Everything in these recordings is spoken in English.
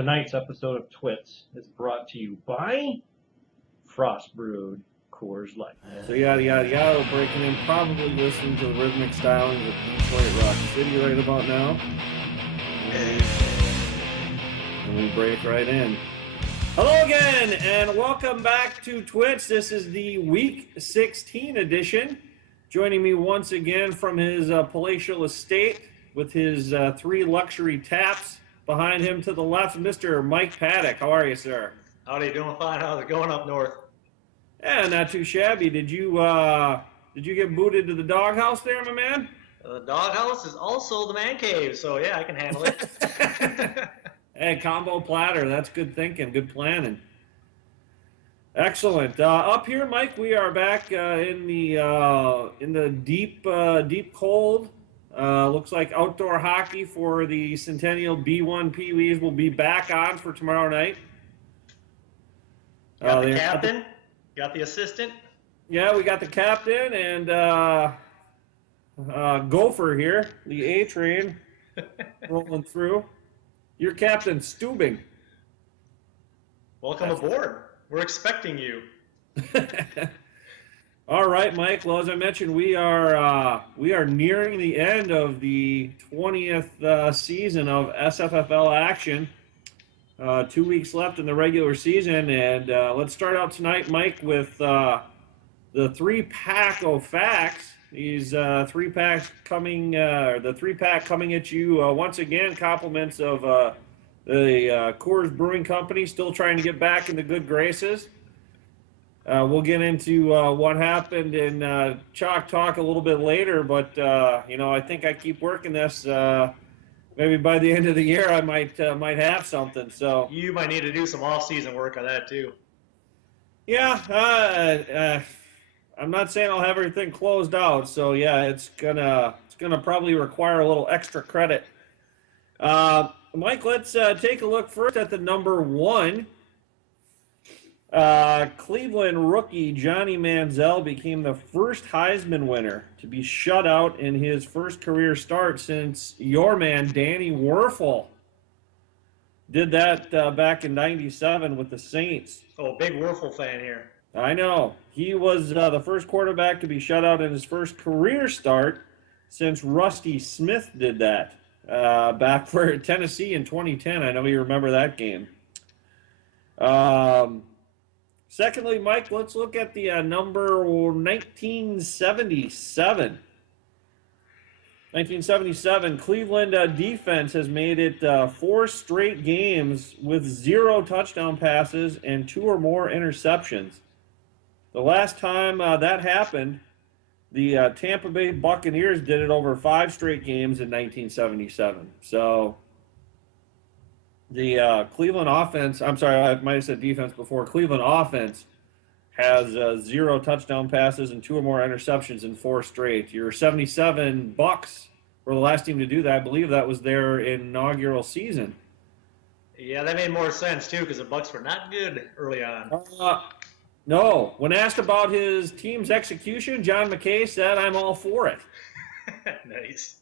Tonight's episode of TWITS is brought to you by Frost Brewed Coors Light. So yada yada yada, breaking in, probably listening to the rhythmic stylings of Detroit Rock City right about now. And we break right in. Hello again, and welcome back to TWITS. This is the Week 16 edition. Joining me once again from his palatial estate with his 3 luxury taps. Behind him to the left, Mr. Mike Paddock. How are you, sir? Howdy, doing fine. How's it going up north? Yeah, not too shabby. Did you get booted to the doghouse there, my man? The doghouse is also the man cave, so yeah, I can handle it. Hey, combo platter. That's good thinking, good planning. Excellent. Up here, Mike, we are back in the deep cold. Looks like outdoor hockey for the Centennial B1 Pee-wees will be back on for tomorrow night. Got the captain, got the assistant. Yeah, we got the captain and Gopher here, the A train rolling through. Your captain, Stubing. Welcome aboard. We're expecting you. All right, Mike. Well, as I mentioned, we are nearing the end of the 20th season of SFFL action. 2 weeks left in the regular season, and let's start out tonight, Mike, with the 3-pack of facts. These 3-packs coming, the 3-pack coming at you once again. Compliments of the Coors Brewing Company, still trying to get back in the good graces. We'll get into what happened in Chalk Talk a little bit later, but I think I keep working this. Maybe by the end of the year, I might have something. So you might need to do some off-season work on that too. Yeah, I'm not saying I'll have everything closed out. So yeah, it's gonna probably require a little extra credit. Mike, let's take a look first at the number 1. Cleveland rookie Johnny Manziel became the first Heisman winner to be shut out in his first career start since your man Danny Werfel did that back in '97 with the Saints. Oh, big Werfel fan here. I know. He was the first quarterback to be shut out in his first career start since Rusty Smith did that back for Tennessee in 2010. I know you remember that game. Secondly, Mike, let's look at the number 1977. 1977, Cleveland defense has made it 4 straight games with 0 touchdown passes and 2 or more interceptions. The last time that happened, the Tampa Bay Buccaneers did it over 5 straight games in 1977. So the Cleveland offense, I'm sorry, I might have said defense before. Cleveland offense has 0 touchdown passes and 2 or more interceptions in 4 straight. Your 77 Bucks were the last team to do that. I believe that was their inaugural season. Yeah, that made more sense too because the Bucks were not good early on. No. When asked about his team's execution, John McKay said, "I'm all for it." Nice.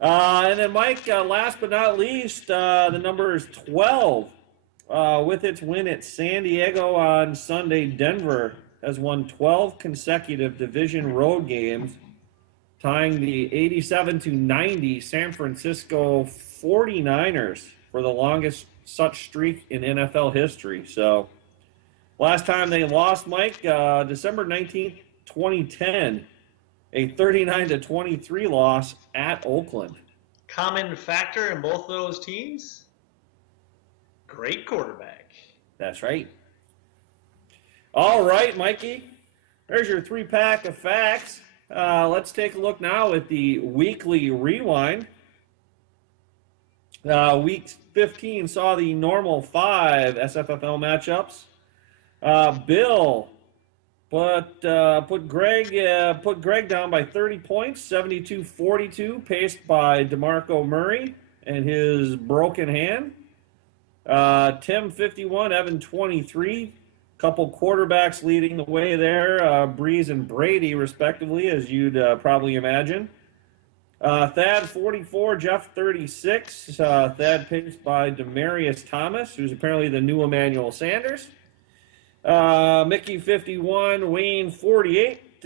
And then, Mike, last but not least, the number is 12. With its win at San Diego on Sunday, Denver has won 12 consecutive division road games, tying the 87-90 San Francisco 49ers for the longest such streak in NFL history. So, last time they lost, Mike, December 19th, 2010. A 39-23 loss at Oakland. Common factor in both those teams? Great quarterback. That's right. All right, Mikey. There's your 3-pack of facts. Let's take a look now at the weekly rewind. Week 15 saw the normal 5 SFFL matchups. Bill put Greg down by 30 points, 72-42, paced by DeMarco Murray and his broken hand. Tim 51, Evan 23. Couple quarterbacks leading the way there, Breeze and Brady, respectively, as you'd probably imagine. Thad 44, Jeff 36. Thad paced by Demarius Thomas, who's apparently the new Emmanuel Sanders. Mickey 51, Wayne 48.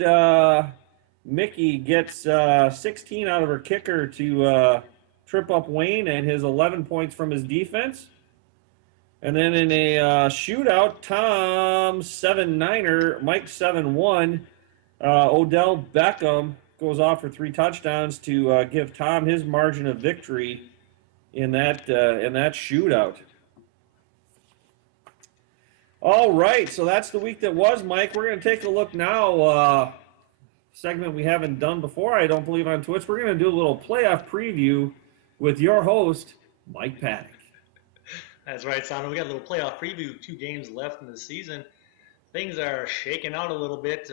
Mickey gets 16 out of her kicker to trip up Wayne and his 11 points from his defense. And then in a shootout, Tom 7-9er, Mike 7-1, Odell Beckham goes off for 3 touchdowns to give Tom his margin of victory in that shootout. All right, so that's the week that was, Mike. We're going to take a look now. Segment we haven't done before, I don't believe, on Twitch. We're going to do a little playoff preview with your host, Mike Paddock. That's right, Sondo. We got a little playoff preview. 2 games left in the season. Things are shaking out a little bit.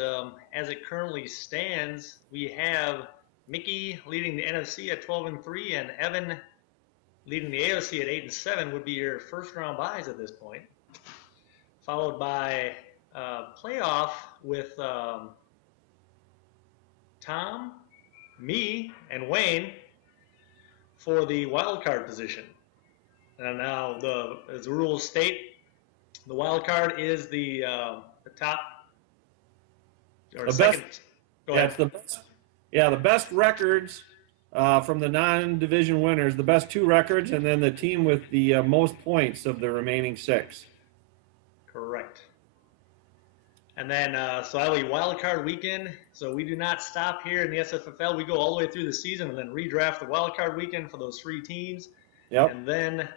As it currently stands, we have Mickey leading the NFC at 12-3, and Evan leading the AFC at 8-7 would be your first-round buys at this point. Followed by playoff with Tom, me, and Wayne for the wild card position. And now, as the rules state, the wild card is the top or the second. Best, Go ahead. it's the best. Yeah, the best records from the non-division winners, the best 2 records, and then the team with the most points of the remaining 6. Correct. And then, so that'll be wild card weekend. So we do not stop here in the SFFL. We go all the way through the season and then redraft the wild card weekend for those 3 teams. Yep. And then,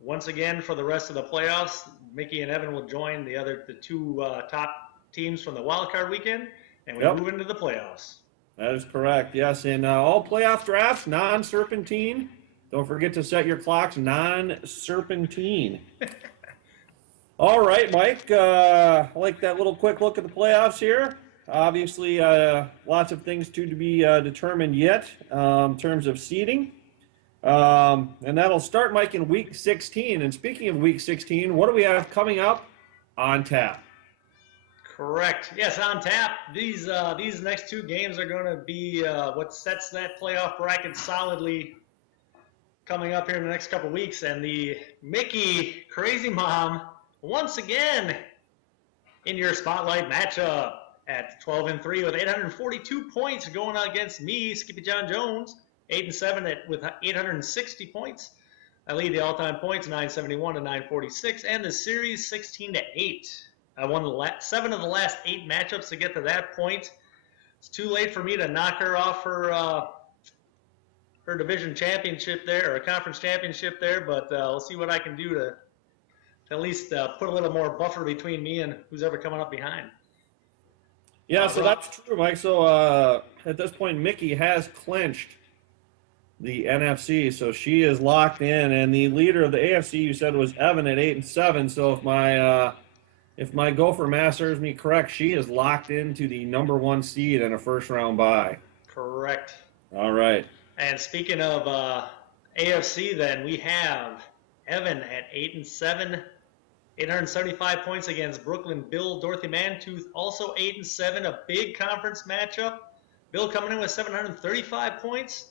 once again, for the rest of the playoffs, Mickey and Evan will join the 2 top teams from the wild card weekend, and we move into the playoffs. That is correct, yes. And all playoff drafts, non-serpentine. Don't forget to set your clocks non-serpentine. All right, Mike, I like that little quick look at the playoffs here. Obviously, lots of things to be determined yet in terms of seeding. And that'll start, Mike, in Week 16. And speaking of Week 16, what do we have coming up on tap? Correct. Yes, on tap. These next 2 games are going to be what sets that playoff bracket solidly coming up here in the next couple weeks. And the Mickey Crazy Mom, once again, in your spotlight matchup at 12-3 with 842 points going against me, Skippy John Jones, 8-7 with 860 points. I lead the all-time points, 971 to 946, and the series 16-8. I won 7 of the last 8 matchups to get to that point. It's too late for me to knock her off her division championship there, or conference championship there, but we'll see what I can do to at least put a little more buffer between me and who's ever coming up behind. Yeah, so that's true, Mike. So at this point, Mickey has clinched the NFC, so she is locked in. And the leader of the AFC, you said, was Evan at 8-7. So if my Gopher math serves me correct, she is locked into the number 1 seed and a first-round bye. Correct. All right. And speaking of AFC, then we have Evan at 8-7, 875 points against Brooklyn Bill Dorothy Mantooth, also 8-7, a big conference matchup. Bill coming in with 735 points.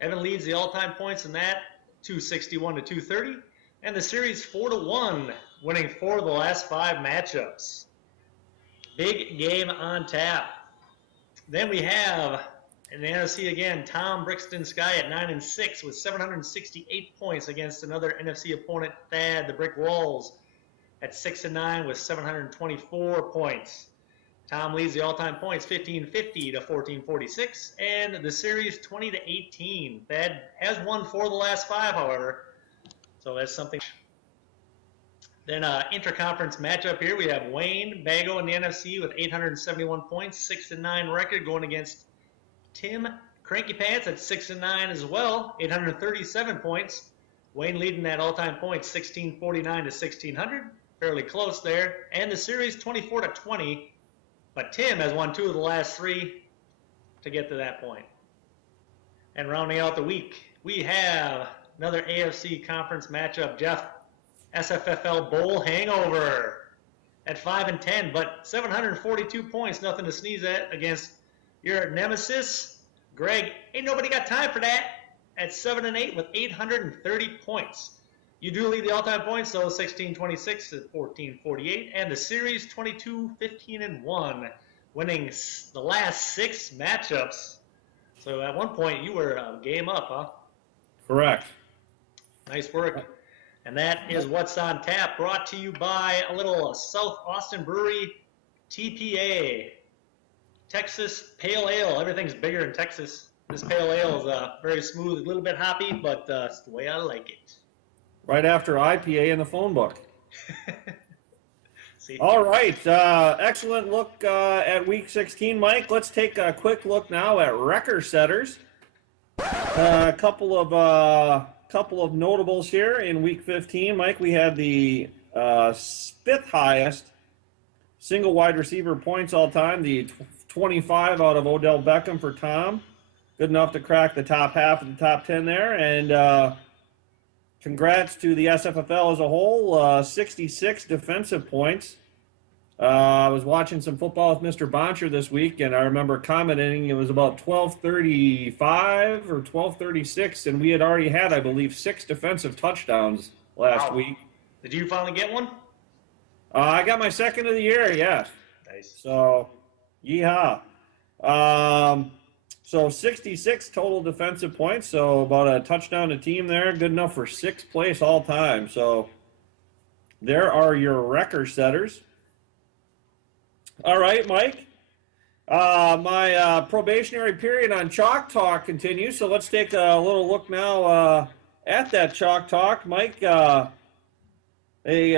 Evan leads the all-time points in that, 261 to 230, and the series 4-1, winning 4 of the last 5 matchups. Big game on tap. Then we have in the NFC again, Tom Brixton Sky at 9-6 with 768 points against another NFC opponent, Thad the Brick Walls at 6-9 with 724 points. Tom leads the all-time points 1550 to 1446, and the series 20-18. Thad has won 4 of the last 5, however, so that's something. Then interconference matchup here, we have Wayne Bago in the NFC with 871 points, 6-9 record, going against Tim Cranky Pants at 6-9 as well, 837 points. Wayne leading that all-time points 1649 to 1600, fairly close there, and the series 24-20. But Tim has won 2 of the last 3 to get to that point. And rounding out the week, we have another AFC conference matchup. Jeff, SFFL Bowl hangover at 5-10, but 742 points, nothing to sneeze at against your nemesis, Greg, ain't nobody got time for that, at 7-8 with 830 points. You do lead the all-time points, so 1626 to 1448, and the series 22-15-1, winning the last 6 matchups. So at one point you were game up, huh? Correct. Nice work. And that is what's on tap, brought to you by a little South Austin Brewery, TPA, Texas Pale Ale. Everything's bigger in Texas. This Pale Ale is very smooth, a little bit hoppy, but it's the way I like it. Right after IPA in the phone book. See? All right. Excellent look at Week 16, Mike. Let's take a quick look now at record setters. A couple of notables here in Week 15, Mike. We had the 5th highest single wide receiver points all time, the 25 out of Odell Beckham for Tom. Good enough to crack the top half of the top 10 there. And congrats to the SFFL as a whole, 66 defensive points. I was watching some football with Mr. Boncher this week, and I remember commenting it was about 12:35 or 12:36, and we had already had, I believe, 6 defensive touchdowns last week. Did you finally get one? I got my second of the year, yes. Nice. So, yeehaw. So 66 total defensive points, so about a touchdown a team there. Good enough for 6th place all time. So there are your record setters. All right, Mike. My probationary period on Chalk Talk continues, so let's take a little look now at that Chalk Talk. Mike, they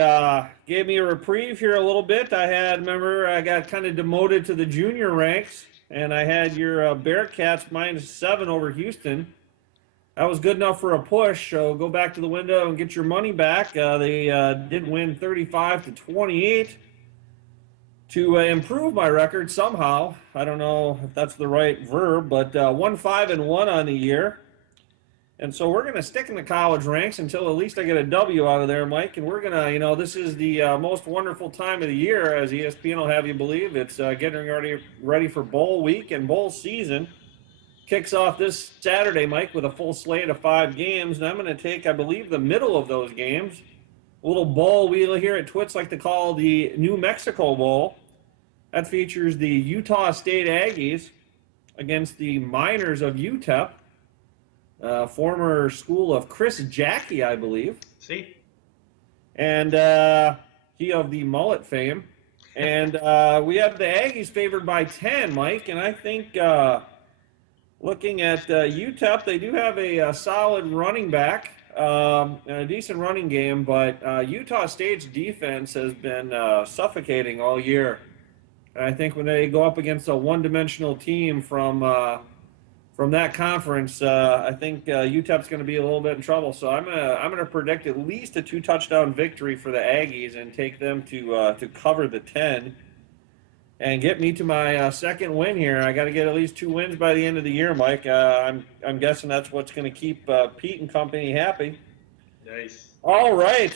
gave me a reprieve here a little bit. Remember, I got kind of demoted to the junior ranks, and I had your Bearcats -7 over Houston. That was good enough for a push, so go back to the window and get your money back. They did win 35-28 to improve my record somehow. I don't know if that's the right verb, but 1-5-1 on the year. And so we're going to stick in the college ranks until at least I get a W out of there, Mike. And we're going to, this is the most wonderful time of the year, as ESPN will have you believe. It's getting ready for bowl week, and bowl season kicks off this Saturday, Mike, with a full slate of 5 games. And I'm going to take, I believe, the middle of those games, a little bowl we here at TWITS like to call the New Mexico Bowl. That features the Utah State Aggies against the Miners of UTEP. Former school of Chris Jackie, I believe. See? And he of the mullet fame. And we have the Aggies favored by 10, Mike. And I think looking at UTEP, they do have a solid running back and a decent running game. But Utah State's defense has been suffocating all year. And I think when they go up against a one-dimensional team from that conference, I think UTEP's going to be a little bit in trouble. So I'm gonna predict at least a 2-touchdown victory for the Aggies and take them to cover the 10 and get me to my second win here. I got to get at least 2 wins by the end of the year, Mike. I'm guessing that's what's going to keep Pete and company happy. Nice. All right,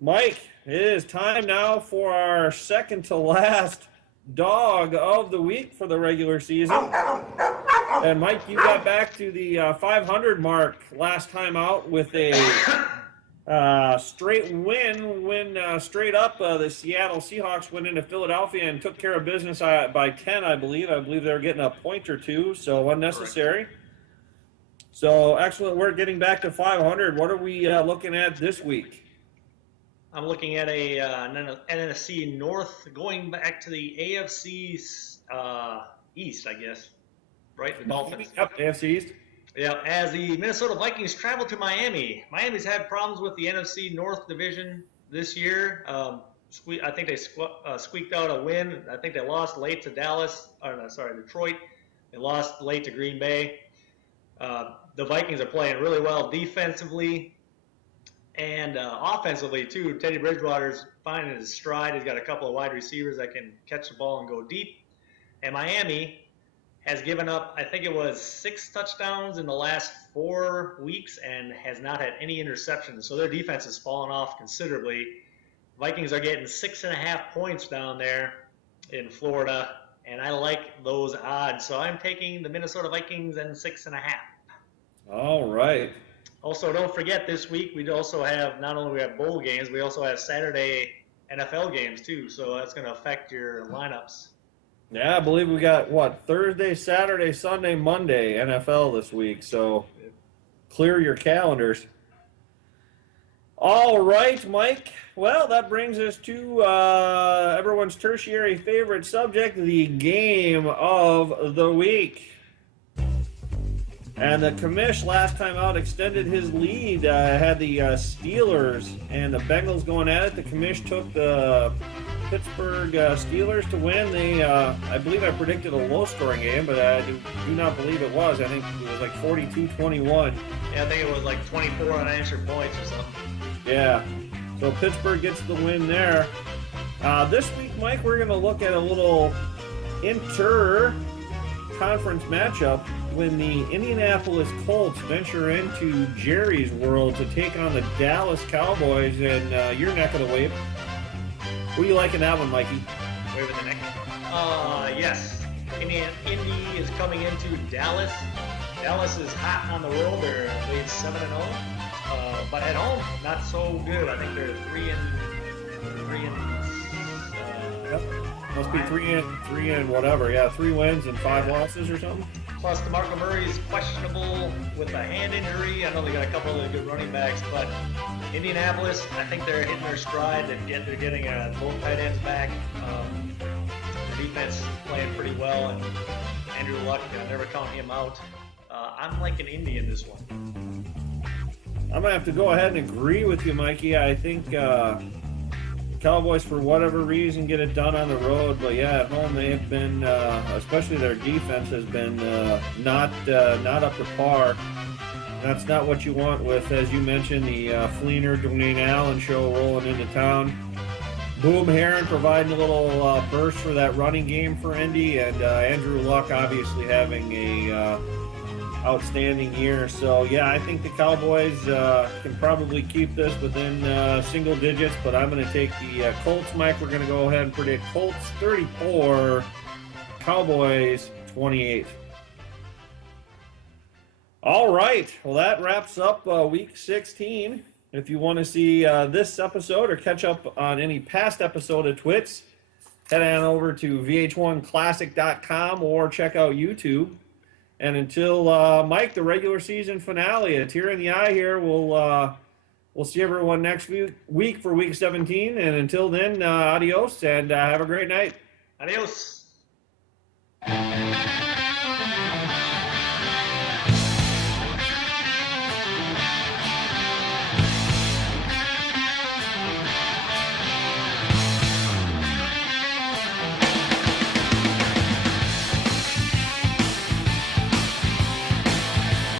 Mike. It is time now for our second to last dog of the week for the regular season. And Mike, you got back to the 500 mark last time out with a straight win straight up. The Seattle Seahawks went into Philadelphia and took care of business by 10, I believe. I believe they were getting a point or two, so unnecessary. Correct. So excellent work getting back to 500. What are we looking at this week? I'm looking at an NFC North, going back to the AFC East, I guess. Right? The Dolphins. Yep, AFC East. Yeah, as the Minnesota Vikings travel to Miami. Miami's had problems with the NFC North division this year. I think they squeaked out a win. I think they lost late to Detroit. They lost late to Green Bay. The Vikings are playing really well defensively. And offensively, too. Teddy Bridgewater's finding his stride. He's got a couple of wide receivers that can catch the ball and go deep. And Miami has given up, I think it was 6 touchdowns in the last 4 weeks and has not had any interceptions. So their defense has fallen off considerably. Vikings are getting 6.5 points down there in Florida. and I like those odds. So I'm taking the Minnesota Vikings and 6.5. All right. Also, don't forget this week we also have not only we have bowl games, we also have Saturday NFL games too. So that's going to affect your lineups. Yeah, I believe we got, Thursday, Saturday, Sunday, Monday NFL this week. So clear your calendars. All right, Mike. Well, that brings us to everyone's tertiary favorite subject, the game of the week. And the commish last time out extended his lead. Had the Steelers and the Bengals going at it. The commish took the Pittsburgh Steelers to win. I believe I predicted a low-scoring game, but I do not believe it was. I think it was like 42-21. Yeah, I think it was like 24 unanswered points or something. Yeah. So Pittsburgh gets the win there. This week, Mike, we're going to look at a little inter-conference matchup when the Indianapolis Colts venture into Jerry's world to take on the Dallas Cowboys in your neck of the wave. Who do you like in that one, Mikey? Wave of the neck. Yes. Indy is coming into Dallas. Dallas is hot on the road. They're 7-0. But at home, not so good. I think they're 3 and. Yep. Must be three and whatever. Yeah, 3 wins and 5 losses or something. Plus, DeMarco Murray's questionable with a hand injury. I know they got a couple of good running backs, but Indianapolis, I think they're hitting their stride. They're getting both tight ends back. Their defense is playing pretty well, and Andrew Luck, never count him out. I'm liking Indy in this one. I'm going to have to go ahead and agree with you, Mikey. I think Cowboys, for whatever reason, get it done on the road. But, yeah, at home they have been, especially their defense, has been not up to par. That's not what you want with, as you mentioned, the Fleener, Dwayne Allen show rolling into town. Boom Herron providing a little burst for that running game for Indy. And Andrew Luck obviously having a outstanding year. So, yeah, I think the Cowboys can probably keep this within single digits, but I'm going to take the Colts, Mike. We're going to go ahead and predict Colts 34, Cowboys 28. All right. Well, that wraps up Week 16. If you want to see this episode or catch up on any past episode of TWITS, head on over to vh1classic.com or check out YouTube. And until, Mike, the regular season finale, a tear in the eye here, we'll see everyone next week for Week 17. And until then, adios and have a great night. Adios.